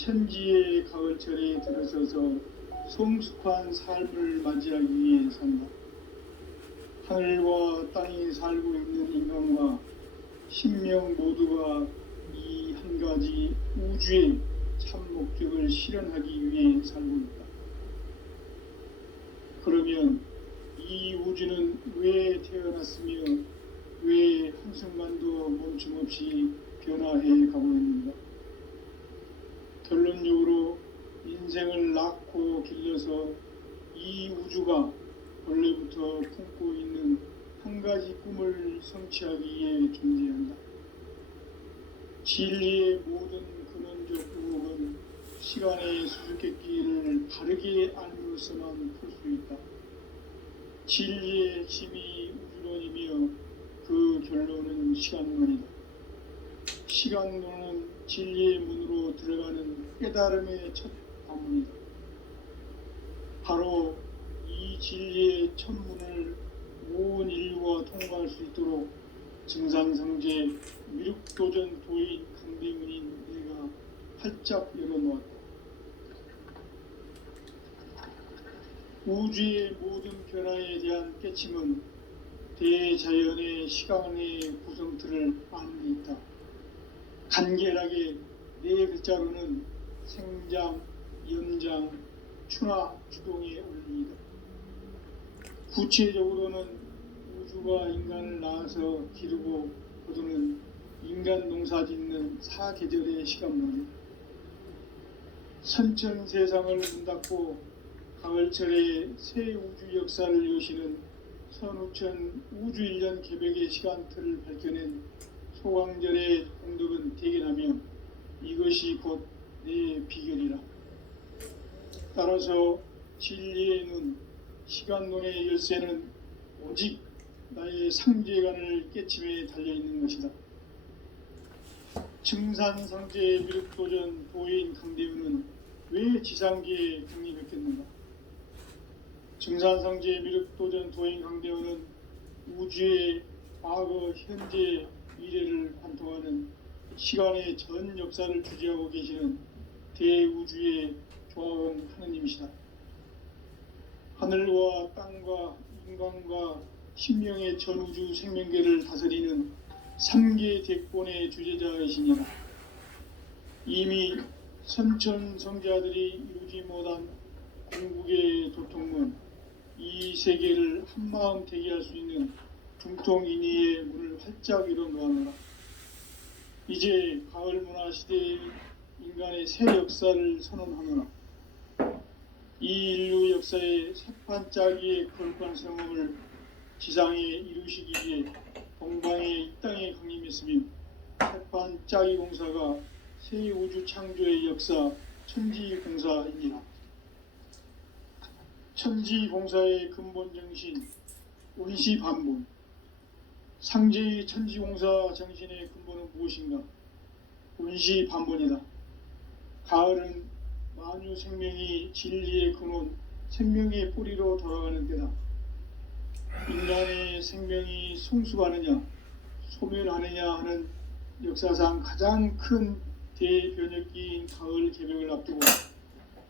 천지의 가을철에 들어서서 성숙한 삶을 맞이하기 위해 산다. 하늘과 땅에 살고 있는 인간과 신명 모두가 이 한 가지 우주의 참 목적을 실현하기 위해 살고 있다. 그러면 이 우주는 왜 태어났으며 왜 한순간도 멈춤없이 변화해 가고 있는가? 결론적으로 인생을 낳고 길러서 이 우주가 원래부터 품고 있는 한 가지 꿈을 성취하기 위해 존재한다. 진리의 모든 근원적 의혹은 시간의 수수께끼를 바르게 알므로서만 풀 수 있다. 진리의 핵심이 우주론이며 그 결론은 시간론이다. 시간론은 진리의 문으로 들어가는 깨달음의 첫 관문이다. 바로 이 진리의 첫 문을 온 인류가 통과할 수 있도록 증산성제 미륵도전 도인 강대문인 내가 활짝 열어놓았다. 우주의 모든 변화에 대한 깨침은 대자연의 시간의 구성틀을 아는 데 있다. 간결하게 네 글자로는 생장, 연장, 추나 주동의 원리이다. 구체적으로는 우주가 인간을 낳아서 기르고 거두는 인간 농사 짓는 사계절의 시간론이다. 선천 세상을 문 닫고 가을철에 새 우주 역사를 여시는 선우천 우주일년 개백의 시간틀을 밝혀낸 소강절의 공덕은 대견하며 이것이 곧 내 비결이라. 따라서 진리의 눈, 시간론의 열쇠는 오직 나의 상제관을 깨침에 달려있는 것이다. 증산성제의 미륵도전 도인 강대우는 왜 지상계에 강림했겠는가? 증산성제의 미륵도전 도인 강대우는 우주의 과거, 현재, 미래를 관통하는 시간의 전 역사를 주재하고 계시는 대우주의 조화원 하느님이시다. 하늘과 땅과 인간과 신명의 전우주 생명계를 다스리는 3계 대권의 주제자이시니라. 이미 선천성자들이 이루지 못한 궁극의 도통문, 이 세계를 한마음 되게 할 수 있는 중통인의의 문을 활짝 열어놓아노라. 이제 가을문화 시대의 인간의 새 역사를 선언하노라. 이 인류 역사의 새판짜기의 거룩한 성험을 지상에 이루시기 위해 동방에 이 땅에 강림했으며 새판짜기 공사가 새 우주 창조의 역사 천지공사입니다. 천지공사의 근본 정신 원시반본. 상제의 천지공사 정신의 근본은 무엇인가? 원시반본이다. 가을은 만유 생명이 진리의 근원, 생명의 뿌리로 돌아가는 때다. 인간의 생명이 성숙하느냐, 소멸하느냐 하는 역사상 가장 큰 대변혁기인 가을 개벽을 앞두고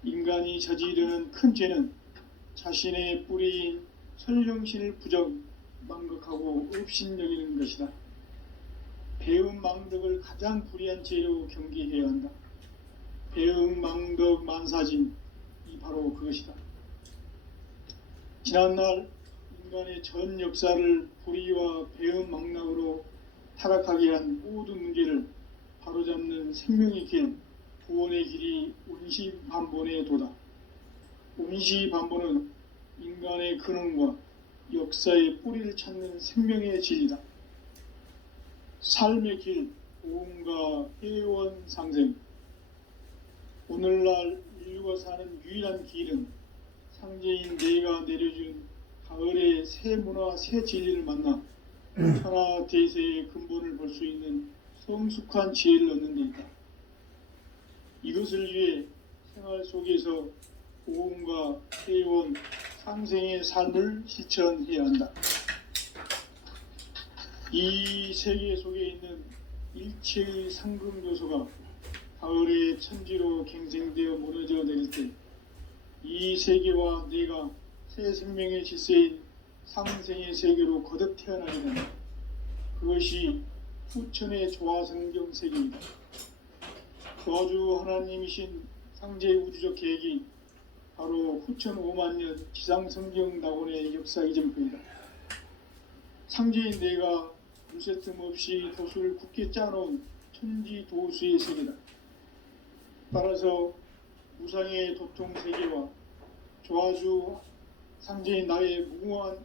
인간이 저지르는 큰 죄는 자신의 뿌리인 설령신을 부정, 망극하고 업신여기는 것이다. 배음 망덕을 가장 불의한 죄로 경계해야 한다. 배음 망덕 만사진, 이 바로 그것이다. 지난날 인간의 전 역사를 불의와 배음 망락으로 타락하게 한 모든 문제를 바로잡는 생명의 길, 구원의 길이 원시반본의 도다. 원시반본은 인간의 근원과 역사의 뿌리를 찾는 생명의 진리다. 삶의 길, 보험과 회원 상생. 오늘날 인류가 사는 유일한 길은 상제인 내가 내려준 가을의 새 문화, 새 진리를 만나 천하 대세의 근본을 볼 수 있는 성숙한 지혜를 얻는 데 있다. 이것을 위해 생활 속에서 보험과 회원, 상생의 삶을 실천해야 한다. 이 세계 속에 있는 일체의 상금 요소가 가을의 천지로 갱생되어 무너져 내릴 때 이 세계와 내가 새 생명의 질서인 상생의 세계로 거듭 태어나게 된다. 그것이 후천의 조화성경 세계입니다. 거주 하나님이신 상제의 우주적 계획이 바로 후천 5만 년 지상성경 낙원의 역사 이전입니다. 상제인 내가 무쇠틈 없이 도수를 굳게 짜놓은 천지 도수의 세계다. 따라서 우상의 도통 세계와 조화주 상제인 나의 무궁한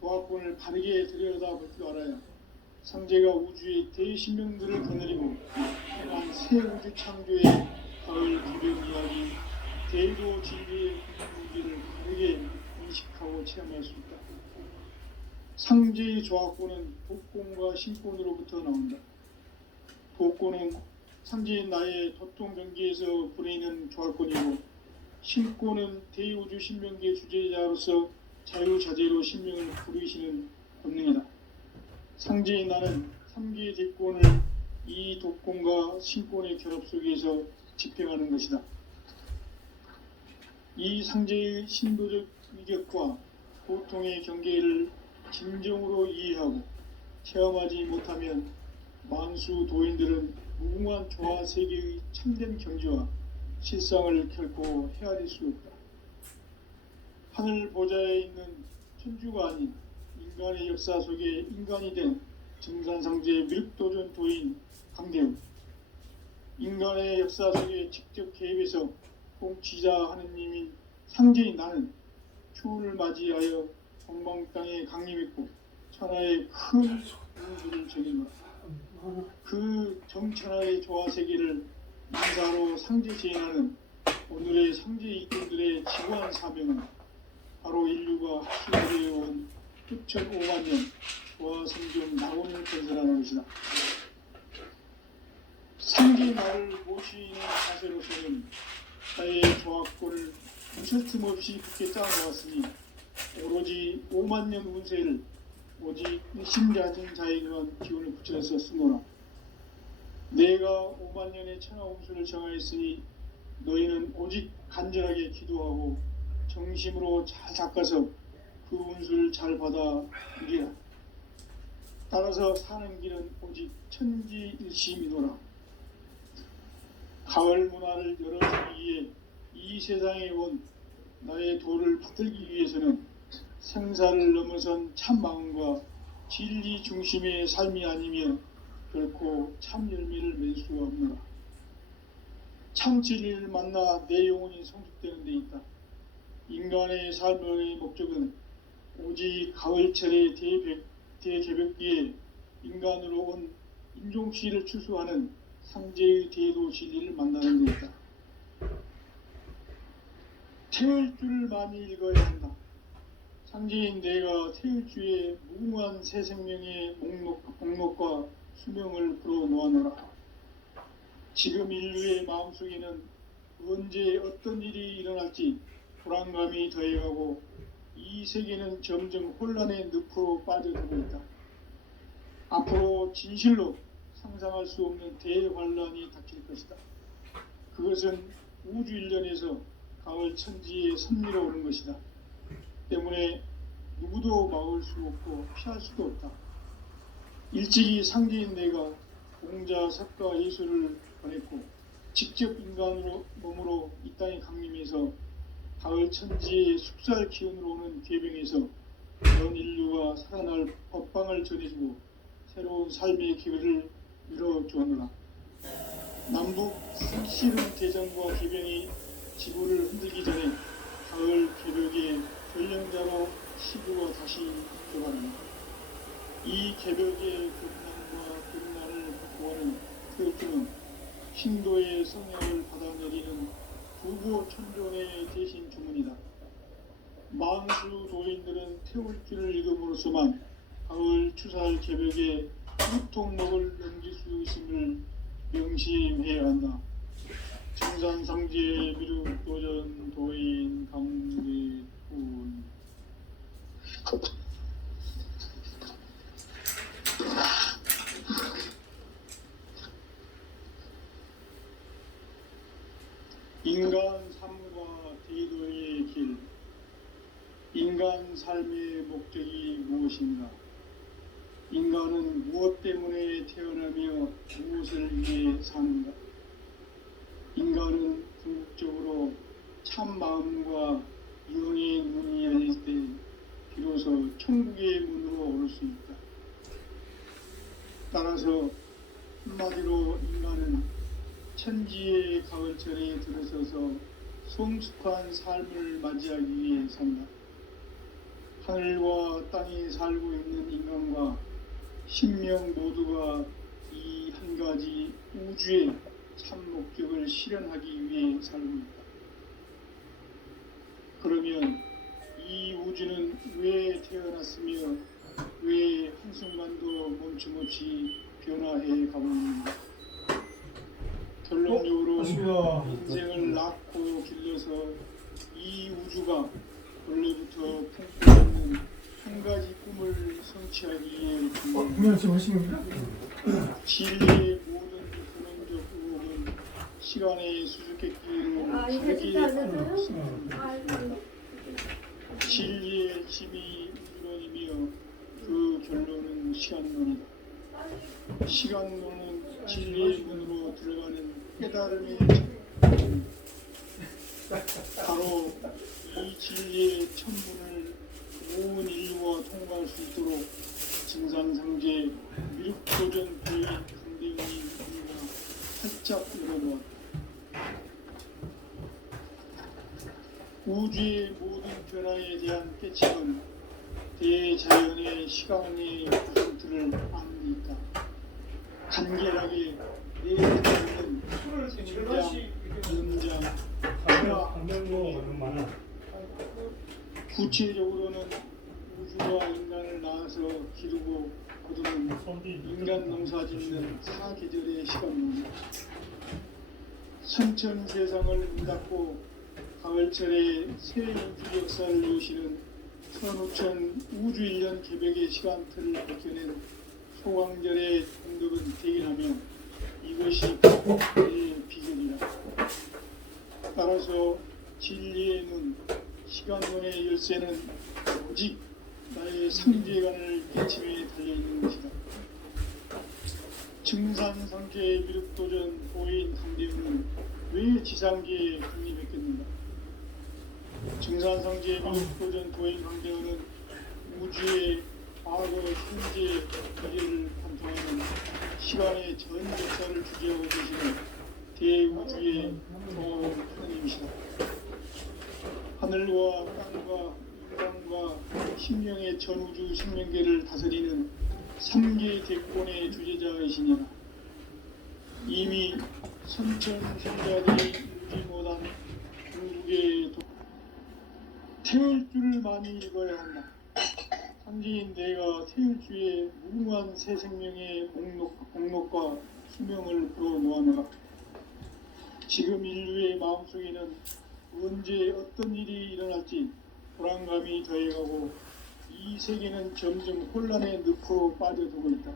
조화권을 바르게 들여다볼 줄 알아야 상제가 우주의 대신명들을 거느리고 행한 새 우주 창조의 가을 기별 이야기, 대도 진리의 문제를 바르게 인식하고 체험할 수 있다. 상제의 조화권은 복권과 신권으로부터 나온다. 복권은 상제인 나의 도통 경계에서 부리는 조화권이고, 신권은 대우주 신명계 주제자로서 자유자재로 신명을 부르시는 본능이다. 상제인 나는 3개의 대권을 이 독권과 신권의 결합 속에서 집행하는 것이다. 이 상제의 신도적 위격과 고통의 경계를 진정으로 이해하고 체험하지 못하면 만수 도인들은 무궁한 조화 세계의 참된 경지와 실상을 결코 헤아릴 수 없다. 하늘 보좌에 있는 천주가 아닌 인간의 역사 속에 인간이 된 증산상제의 미륵도전 도인 강대우, 인간의 역사 속에 직접 개입해서 공치자 하느님인 상제인 나는 추운을 맞이하여 동방 땅에 강림했고 천하의 큰 운수를 적이노라. 그 정천하의 조화 세계를 인사로 상제 제인하는 오늘의 상제 이꾼들의 지구한 사명은 바로 인류가 수행해온 6,500만 년 조화 성경 낙원을 건설하는 것이다. 상제 나를 모시는 자세로서는 나의 조화권을 무슨 틈 없이 굳게 짜놓았으니 오로지 5만 년 운세를 오직 일심자진 자에게만 기운을 붙여서 쓰노라. 내가 5만 년의 천하 운수를 정하였으니 너희는 오직 간절하게 기도하고 정심으로 잘 닦아서 그 운수를 잘 받아 이기라. 따라서 사는 길은 오직 천지일심이노라. 가을 문화를 열어주기 위해 이 세상에 온 나의 도를 받들기 위해서는 생사를 넘어선 참 마음과 진리 중심의 삶이 아니면 결코 참 열매를 맺을 수가 없노라. 참 진리를 만나 내 영혼이 성숙되는 데 있다. 인간의 삶의 목적은 오직 가을철의 대개벽기에 인간으로 온 인종시를 추수하는 상제의 대도 진리를 만나는 데 있다. 태울 줄을 많이 읽어야 한다. 상제인 내가 태울 주의 무궁한 새 생명의 목록과 수명을 불어놓아노라. 지금 인류의 마음속에는 언제 어떤 일이 일어날지 불안감이 더해가고 이 세계는 점점 혼란의 늪으로 빠져들고 있다. 앞으로 진실로 상상할 수 없는 대환란이 닥칠 것이다. 그것은 우주 일련에서 가을 천지에 선미로 오는 것이다. 때문에 누구도 막을 수 없고 피할 수도 없다. 일찍이 상제인 내가 공자, 석가, 예수를 보냈고 직접 인간으로 몸으로 이 땅에 강림해서 가을 천지의 숙살 기운으로 오는 괴병에서 전 인류가 살아날 법방을 전해주고 새로운 삶의 기회를 이뤄주었노라. 남북 씨름 대전과 기병이 지구를 흔들기 전에 가을 개벽의 전령자로 시구가 다시 들어간다. 이 개벽의 극난과 극난을 극복하는 태울주는 신도의 성령을 받아내리는 부고 천존의 대신 주문이다. 만수 도인들은 태울주를 읽음으로써만 가을 추살 개벽의 유통목을 넘길 수 있음을 명심해야 한다. 증산상제 미륵도전 도인 강대훈. 인간 삶과 대도의 길, 인간 삶의 목적이 무엇인가? 인간은 무엇 때문에 태어나며 무엇을 위해 사는가? 인간은 궁극적으로 참 마음과 영의 눈이 열릴 때 비로소 천국의 문으로 올 수 있다. 따라서 한마디로 인간은 천지의 가을철에 들어서서 성숙한 삶을 맞이하기 위해 산다. 하늘과 땅에 살고 있는 인간과 신명 모두가 이 한 가지 우주의 참 목적을 실현하기 위해 살고 있다. 그러면 이 우주는 왜 태어났으며 왜 한순간도 멈춤없이 변화해 가고 있는가? 결론적으로 인생을 낳고 길러서 이 우주가 원래부터 품고 있는 한 가지 꿈을 성취하기 위해 진리의 모든 근원적 의혹은 시간의 수수께끼로 다르게 하는 것입니다. 진리의 핵심이 우주론이며 그 결론은 시간론이다. 시간론은 진리의 문으로 들어가는 깨달음의 바로 이 진리의 천문을 온 인류가 통과할 수 있도록 증상상제 미륵도전 부의 강대원이 우리가 활짝 열어놓았다. 우주의 모든 변화에 대한 깨침은 대자연의 시간의 구슬틀을 아는 데 있다. 간결하게 내려있는 생장, 연장, 구체적으로는 우주가 인간을 낳아서 기르고 거두는 인간 농사 짓는 사계절의 시간입니다. 선천 세상을 문닫고 가을철에 새 우주 역사를 여시는 선우천 우주 1년 개벽의 시간틀을 벗겨낸 소강절의 공덕은 대견하며 이것이 그의 비결이다. 따라서 진리의 눈, 시간론의 열쇠는 오직 나의 상제관을 깨침에 달려있는 것이다. 증산상계의 미륵도전 보인 강대원은 왜 지상계에 국립했겠는가? 증산상계의 미륵도전 보인 강대원은 우주의 과거, 현재, 미래를 관통하는 시간의 전 역사를 주재하고 계시는 대우주의 하나님이시다. 하늘과 땅과 인간과 신명의 전우주 생명계를 다스리는 3개 대권의 주제자이시니라. 이미 선천성자들이 이루지 못한 궁극의 태울 줄을 많이 읽어야 한다. 상지인 내가 태울 주의 무궁한 새 생명의 목록과 수명을 풀어놓아내라. 지금 인류의 마음속에는 언제 어떤 일이 일어날지 불안감이 더해가고 이 세계는 점점 혼란의 늪으로 빠져들고 있다.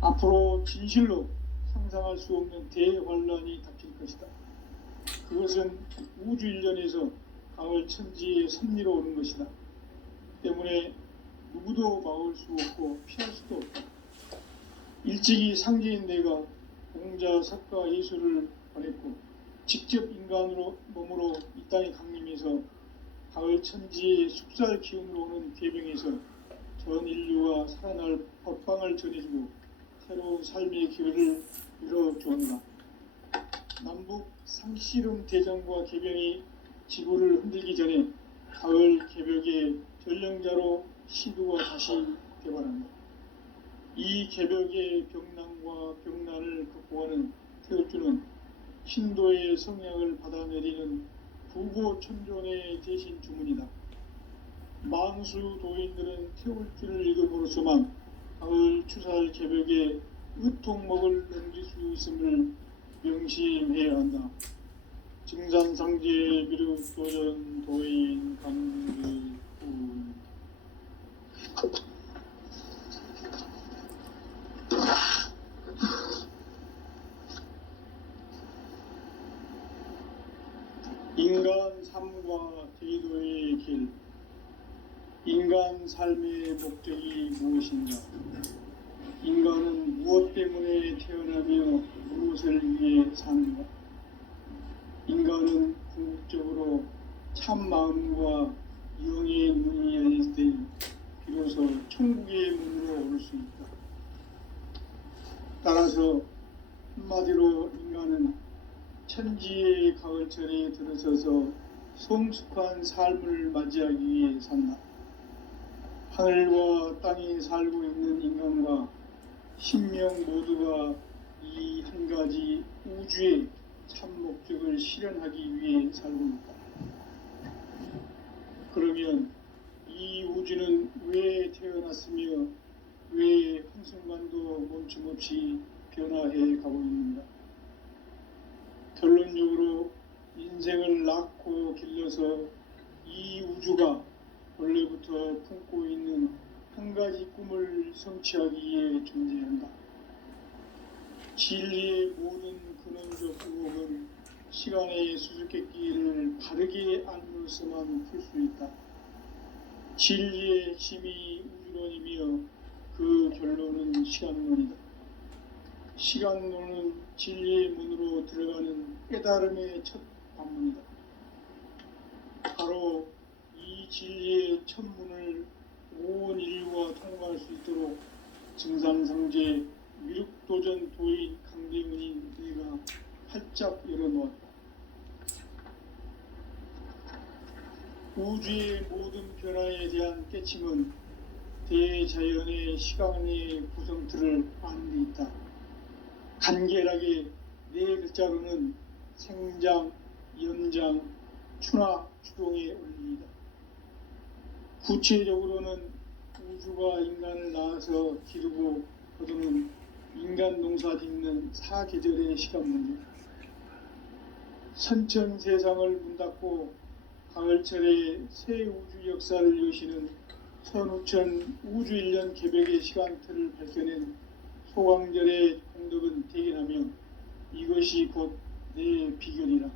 앞으로 진실로 상상할 수 없는 대환란이 닥칠 것이다. 그것은 우주 일련에서 가을 천지의 섭리로 오는 것이다. 때문에 누구도 막을 수 없고 피할 수도 없다. 일찍이 상제인 내가 공자, 석가, 예수를 보냈고 직접 인간으로 몸으로 이 땅에 강림해서 가을 천지의 숙살 기운으로 오는 계명에서 전 인류가 살아날 법방을 전해주고 새로운 삶의 기회를 열어주었노라. 남북 상씨름 대전과 개병이 지구를 흔들기 전에 가을 개벽의 전령자로 시도가 다시 개발한다. 이 개벽의 병난과 병난을 극복하는 태울주는 신도의 성향을 받아내리는 부고천존의 대신 주문이다. 망수 도인들은 태울주를 읽음으로써만 가을 추살 개벽의 의통목을 넘길 수 있음을 명심해야 한다. 증산상제 미륵도전 도인 강규 인간 삶과 대도의 길, 인간 삶의 목적이 무엇인가? 인간은 무엇 때문에 태어나며 무엇을 위해 사는가? 인간은 궁극적으로 참 마음과 영의 문이 열릴 때 비로소 천국의 문으로 오를 수 있다. 따라서 한마디로 인간은 천지의 가을철에 들어서서 성숙한 삶을 맞이하기 위해 산다. 하늘과 땅에 살고 있는 인간과 신명 모두가 이 한 가지 우주의 참 목적을 실현하기 위해 살고 있다. 그러면 이 우주는 왜 태어났으며 왜 한순간도 멈춤없이 변화해 가고 있는가? 결론적으로 인생을 낳고 길러서 이 우주가 원래부터 품고 있는 한 가지 꿈을 성취하기 위해 존재한다. 진리의 모든 근원적 의혹은 시간의 수수께끼를 바르게 알므로서만 풀 수 있다. 진리의 핵심이 우주론이며 그 결론은 시간론이다. 시간론은 진리의 문으로 들어가는 깨달음의 첫 관문이다. 바로 이 진리의 첫 문을 온 인류가 통과할 수 있도록 증산상제 미륵도전 도인 강대문인 내가 활짝 열어놓았다. 우주의 모든 변화에 대한 깨침은 대자연의 시간의 구성틀을 아는 데 있다. 간결하게 네 글자로는 생장, 연장, 추나 추동의 원리이다. 구체적으로는 우주가 인간을 낳아서 기르고 거두는 인간 농사 짓는 사계절의 시간 문제. 선천 세상을 문 닫고 가을철에 새 우주 역사를 여시는 선우천 우주 1년 개벽의 시간틀을 밝혀낸 소광절의 공덕은 대견하며 이것이 곧 내 비결이라.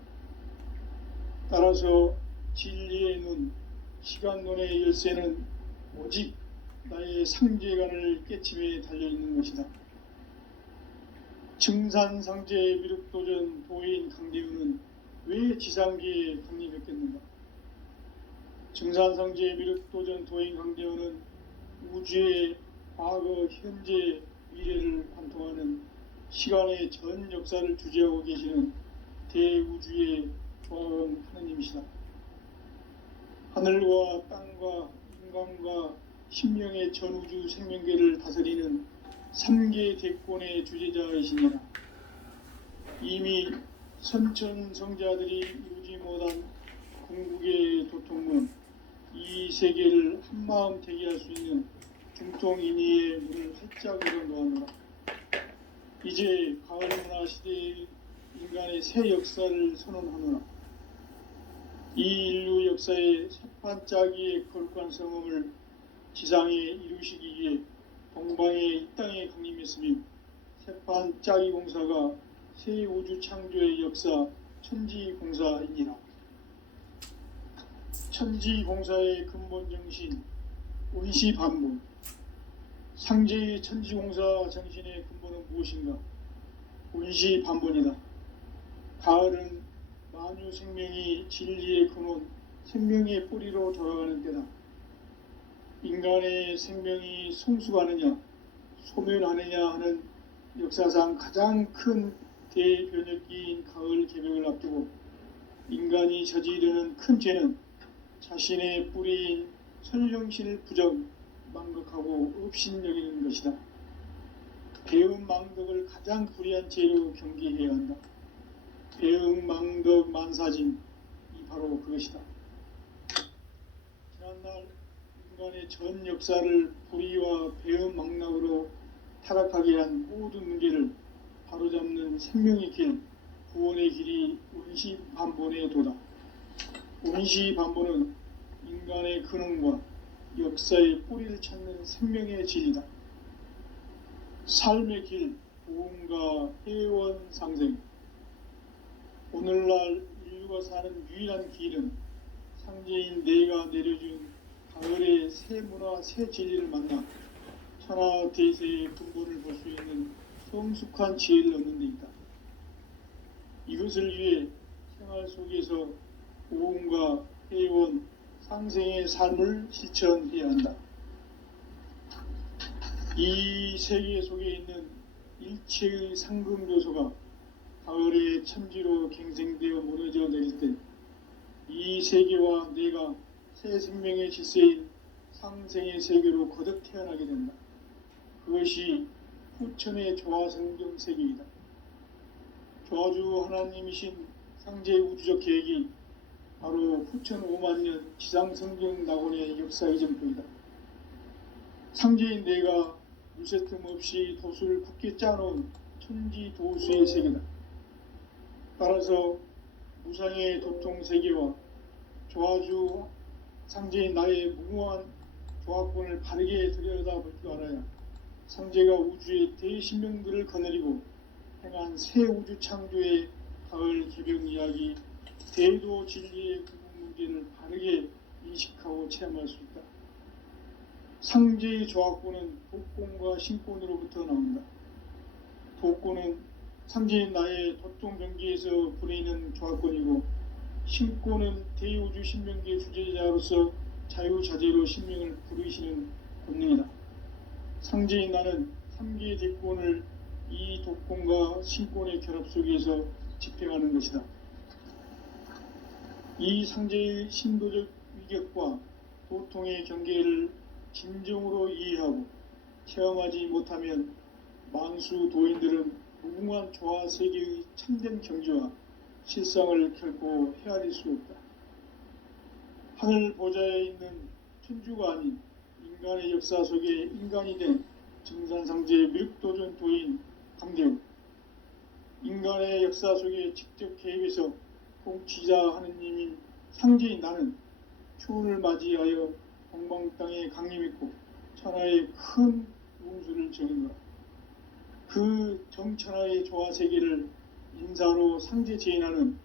따라서 진리의 눈, 시간론의 열쇠는 오직 나의 상제관을 깨침에 달려있는 것이다. 증산상제 미륵도전 도인 강대우는 왜 지상계에 강림했겠는가? 증산상제 미륵도전 도인 강대우는 우주의 과거, 현재, 미래를 관통하는 시간의 전 역사를 주재하고 계시는 대우주의 조화원 하느님이시다. 하늘과 땅과 인간과 신명의 전우주 생명계를 다스리는 3계 대권의 주제자이시니라. 이미 선천성자들이 이루지 못한 궁극의 도통문, 이 세계를 한마음 되게 할 수 있는 중통인의의 문을 활짝 열어놓았노라. 이제 가을 문화 시대의 인간의 새 역사를 선언하노라. 이 인류 역사의 새판짜기의 거룩한 성음을 지상에 이루시기 위해 동방의 이 땅에 강림했으며 새판짜기 공사가 새 우주 창조의 역사 천지공사이니라. 천지공사의 근본 정신 원시반복. 상제의 천지공사 정신의 근본은 무엇인가? 원시반본이다. 가을은 만유 생명이 진리의 근원, 생명의 뿌리로 돌아가는 때다. 인간의 생명이 성숙하느냐, 소멸하느냐 하는 역사상 가장 큰 대변혁기인 가을 개벽을 앞두고 인간이 저지르는 큰 죄는 자신의 뿌리인 선령신을 부정, 망극하고 업신여기는 것이다. 배음 망덕을 가장 불의한 죄로 경계해야 한다. 배음 망덕 만사진, 이 바로 그것이다. 지난날 인간의 전 역사를 불의와 배음 망락으로 타락하게 한 모든 문제를 바로잡는 생명의 길, 구원의 길이 원시반본의 도다. 원시반본은 인간의 근원과 역사의 뿌리를 찾는 생명의 진리다. 삶의 길, 보험과 회원 상생. 오늘날 조화주가 사는 유일한 길은 상제인 내가 내려준 가을의 새 문화 새 진리를 만나 천하 대세의 근본을 볼 수 있는 성숙한 지혜를 얻는 데 있다. 이것을 위해 생활 속에서 고움과 회원, 상생의 삶을 실천해야 한다. 이 세계 속에 있는 일체의 상금 요소가 가을의 천지로 갱생되어 무너져 내릴 때 이 세계와 내가 새 생명의 질서인 상생의 세계로 거듭 태어나게 된다. 그것이 후천의 조화성경 세계이다. 조화주 하나님이신 상제의 우주적 계획이 바로 후천 5만년 지상성경 낙원의 역사의 전표이다. 상제인 내가 무쇠틈 없이 도수를 굳게 짜놓은 천지 도수의 세계다. 따라서 무상의 도통 세계와 조화주 상제인 나의 무궁한 조화권을 바르게 들여다볼 줄 알아야 상제가 우주의 대신명들을 거느리고 행한 새 우주 창조의 가을 개병 이야기, 대도 진리의 구분 문제를 바르게 인식하고 체험할 수 있다. 상제의 조화권은 독권과 신권으로부터 나온다. 독권은 상제인 나의 도통 경계에서 부리는 조화권이고, 신권은 대우주 신명기의 주제자로서 자유자재로 신명을 부르시는 권능이다. 상제인 나는 3개의 대권을 이 독권과 신권의 결합 속에서 집행하는 것이다. 이 상제의 신도적 위격과 도통의 경계를 진정으로 이해하고 체험하지 못하면 만수 도인들은 무궁한 조화 세계의 참된 경지와 실상을 결코 헤아릴 수 없다. 하늘 보좌에 있는 천주가 아닌 인간의 역사 속에 인간이 된 증산상제의 밀도전 도인 강대우, 인간의 역사 속에 직접 개입해서 통치자 하느님인 상제인 나는 추운을 맞이하여 동방 땅에 강림했고 천하의 큰 운수를 정했노라. 그 정천하의 조화 세계를 인사로 상제 제인하는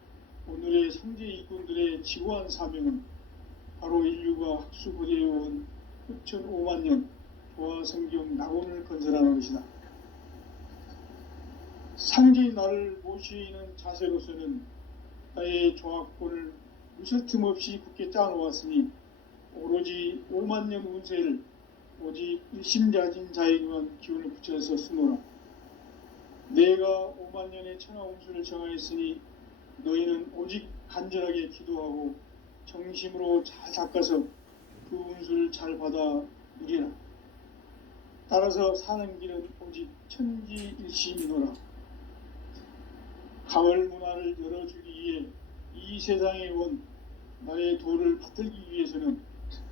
오늘의 상제 이꾼들의 지구한 사명은 바로 인류가 학수고대해온 후천 5만년 조화 성경 낙원을 건설하는 것이다. 상제인 나를 모시는 자세로서는 나의 조화권을 무쇠 틈 없이 굳게 짜놓았으니 오로지 5만년 운세를 오직 일심자진 자에 의한 기운을 붙여서 쓰노라. 내가 5만년의 천하 운수를 정하였으니 너희는 오직 간절하게 기도하고 정심으로 잘 닦아서 그 운수를 잘 받아 누리라. 따라서 사는 길은 오직 천지일심이노라. 가을 문화를 열어주기 위해 이 세상에 온 나의 도를 받들기 위해서는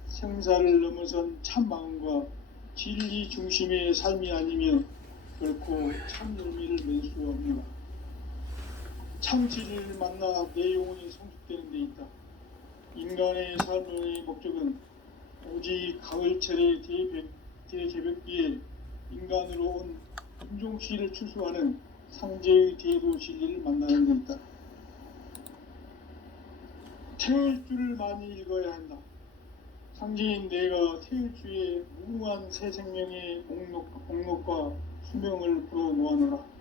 생사를 넘어선 참 마음과 진리 중심의 삶이 아니면 결코 참 의미를 낼 수 없노라. 참 진리를 만나 내 영혼이 성숙되는 데 있다. 인간의 삶의 목적은 오직 가을철의 대개벽기에 인간으로 온 인종시를 추수하는 상제의 대도 진리를 만나는 데 있다. 태일주를 많이 읽어야 한다. 상제인 내가 태일주의 무궁한 새 생명의 목록과 수명을 풀어 놓아놓으라.